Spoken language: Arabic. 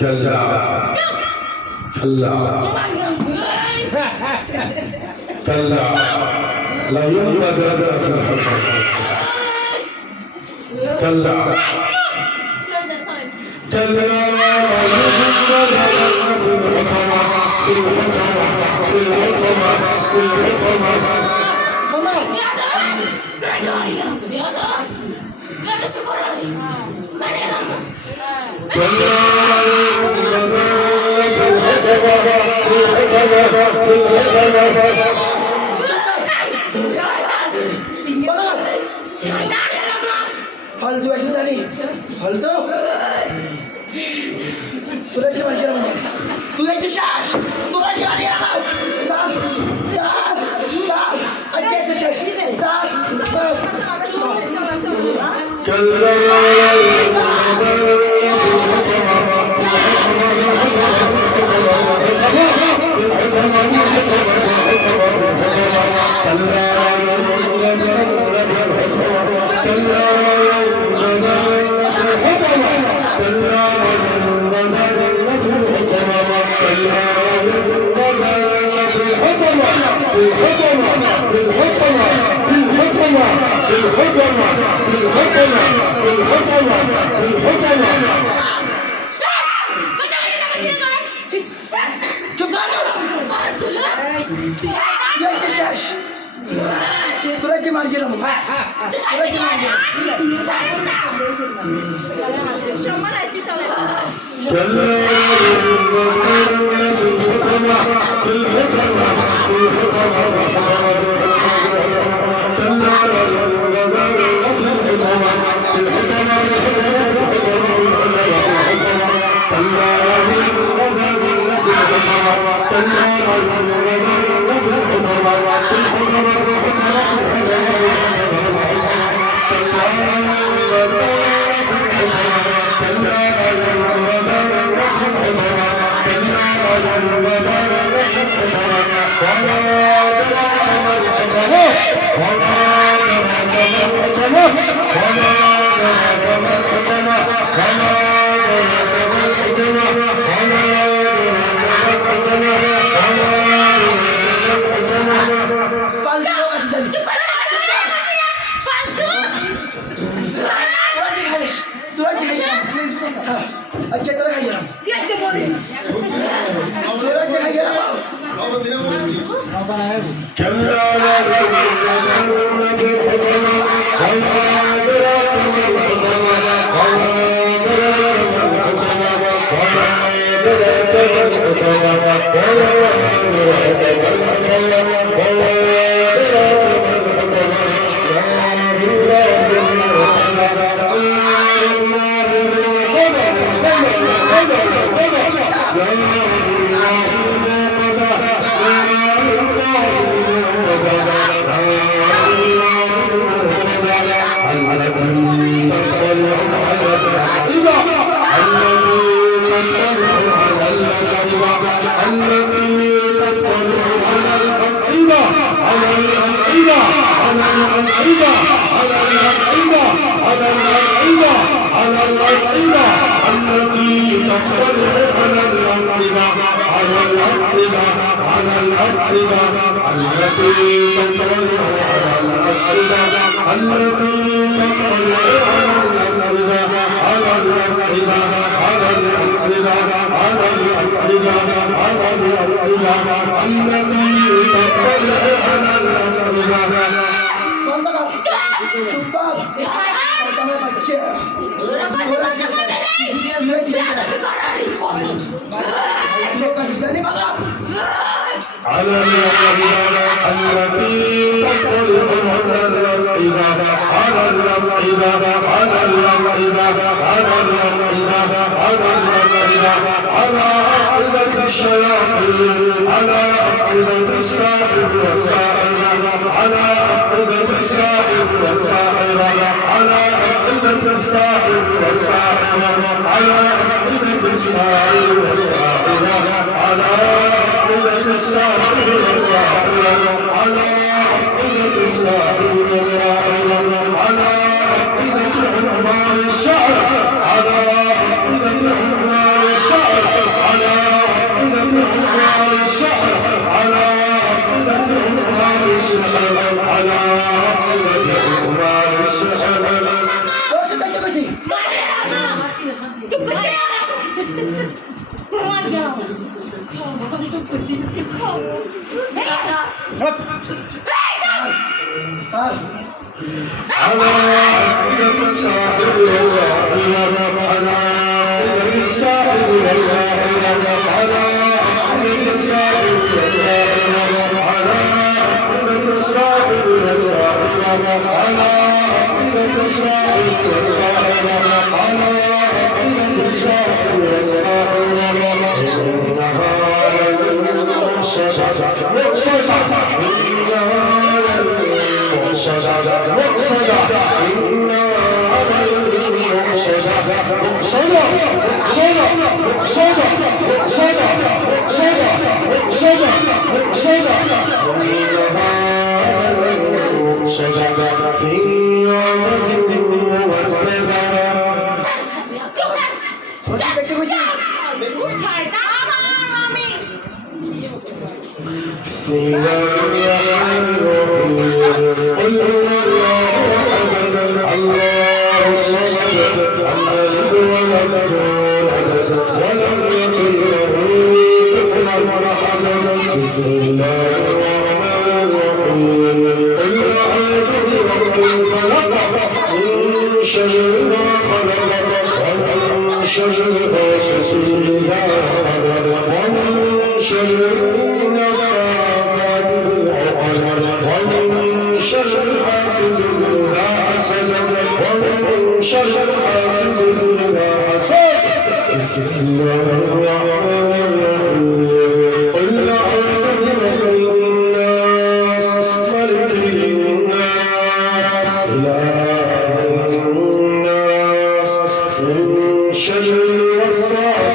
كلا كلا كلا لا ينبغي في الحكم كلا كلا لا ينبغي في الحكم في الحكم في الحكم ফালতু আছে জানি ফালতু তোরা কি মারি গেলাম তুই একটু শ্বাস তোরা কি মারি গেলাম স্যার স্যার স্যার আজকে একটু শেষ স্যার স্যার তোরা কি মারি গেলাম তোরা কি মারি अच्छा तरह खाइए তোরা যে খাইয়ে না على الأفئدة التي تطلع على الأفئدة على الأفئدة على الأفئدة على الأفئدة على الأفئدة على أفئدة الشياطين على أفئدة الساحر والساحرة على أفئدة الساحر والساحرة على أفئدة الساحر والساحرة على أفئدة الساحر والساحرة على أفئدة الساحر والساحرة على أفئدة الساحر والساحرة على أفئدة عمال الشعر على أفئدة عمال الشعر স্যার على عقدة الساحر والساحرة على عقدة الساحر والساحرة على عقدة الساحر والساحرة على عقدة الساحر والساحرة على عقدة الساحر والساحرة على عقدة الساحر والساحرة إنها للمرصدة مرصدة إنها مقصدة مقصدة إنا مقصدة مقصدة مقصدة مقصدة مقصدة مقصدة مقصدة مقصدة إنها مقصدة في يوم موددة দেখতে কইছি بسم الله الرحمن الرحيم قل هو الله احد الله الصمد لم يلد ولم يولد ولم يكن له كفوا احد بسم الله الرحمن الرحيم قل اعوذ برب الفلق من شر ما خلق ومن شر غاسق اذا وقب ومن شر النفاثات في العقد ومن شر حاسد إذا حسد ومن شر حاسد إذا حسد بسم الله الرحمن الرحيم قل أعوذ برب الناس ملك الناس إله الناس من شر الوسواس